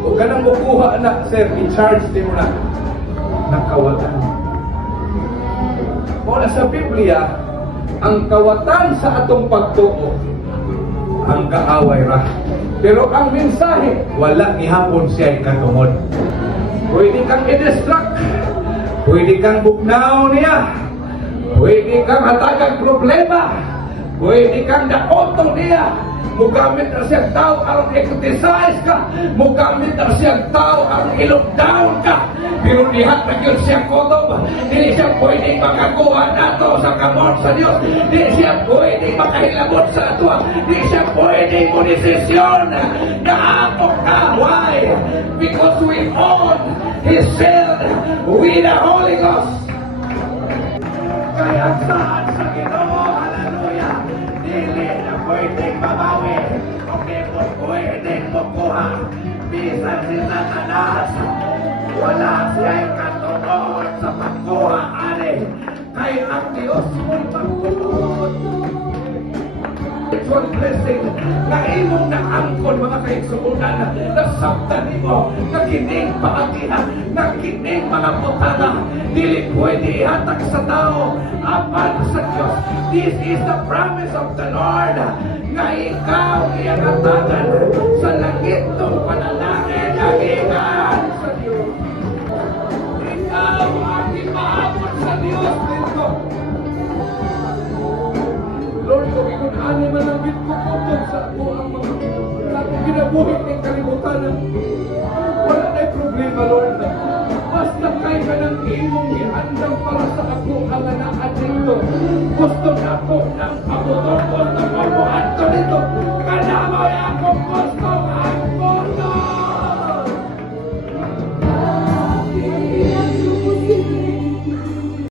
O ganang mukuha na, sir, i-charge din mo na ng kawatan. Mula sa Biblia, ang kawatan sa atong pagtuo, ang kaaway ra. Pero ang mensahe, wala ni hapon siya katungod. Pwede kang i-distract, pwede kang bugnaw niya, pwede kang hatagang problema, pwede kang daoto niya. Mugamit na siyang tao ang exercise ka, mugamit na siyang tao ang i-lockdown ka. Pero lihat na yun siyang kotob, di siya pwedeng makakuha nato sa kamot sa Diyos, di siya pwedeng makahilabot sa ato, di siya pwedeng munisisyon na ako ka. Why? Because we own His sin with the Holy Ghost. Kaya saan sa Ginoo, hallelujah, dili na pwedeng mabawi, o di mo pwedeng makuha. Bisan si Satanas, wala siya'y katungkol sa pagkuha, ani. Kay ang Diyos mo'y pagkuhod. It's one blessing na imong naangkon, mga kaigsuunan, na sabtan mo, na kining paagihan, na kining mga putana, dili pwede ihatag sa tao, apan sa Diyos. This is the promise of the Lord, nga ikaw iyang hatagan sa langit ng panalangin, agihan sa Diyos. Ikaw ang ipaabot sa Diyos dito. Lord, kung ikunani man ang bitkukutob sa ako ang mga ginabuhi ng kalimutan, wala na'y problema, Lord. Basta kay ka ng imong iandang para sa ako ang anaan dito. Gusto na ako ng abuto